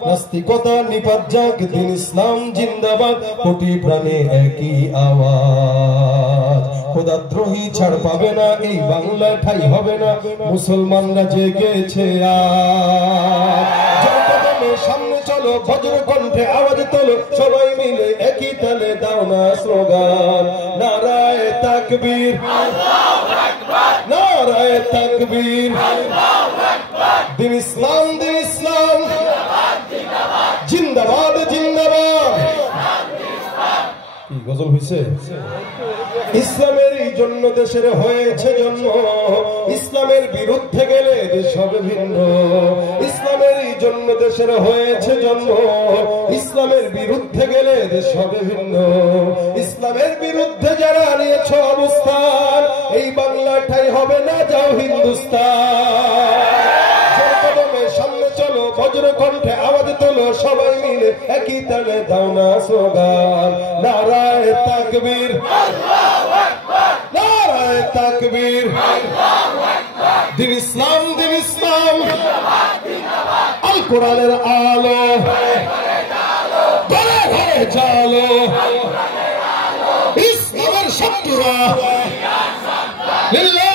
নাস্তিকতা নিপাত যাক, দিন ইসলাম জিন্দাবাদ, কোটি প্রাণে একই আওয়াজ। খোদাদ্রোহী ছাড় পাবে না, এই বাংলায় ঠাই হবে না, মুসলমানরা জেগেছে আজ। সামনে চলো, বজ্র কণ্ঠে আওয়াজ তোলো, সবাই মিলে একই তালে দাও না স্লোগান, নারায়ে তাকবীর, নারায়ে তাকবীর, দিন ইসলাম, দিন ইসলাম জিন্দাবাদ, জিন্দাবাদ। কি গজল হইছে? ইসলামের এই জন্য দেশের হয়েছে জন্ম, ইসলামের বিরুদ্ধে গেলে দেশ হবে ভিন্ন। ইসলামের এই জন্য দেশের হয়েছে জন্ম, ইসলামের বিরুদ্ধে গেলে দেশ হবে ভিন্ন। ইসলামের বিরুদ্ধে যারা নিয়েছ অবস্থান, এই বাংলা ঠাই হবে না, যাও হিন্দুস্তান। সামনে চলো, বজ্র কণ্ঠে আওয়াজ তোলো, সবাই মিলে একই তালে দাও না স্লোগান, নারায়ে তাকবীর, নারায়ে তাকবীর, দিন ইসলাম, দিন ইসলাম, আল কোরআনের আলো ঘরে ঘরে জালো, ইসলামের শত্রুরা লিল্লাহ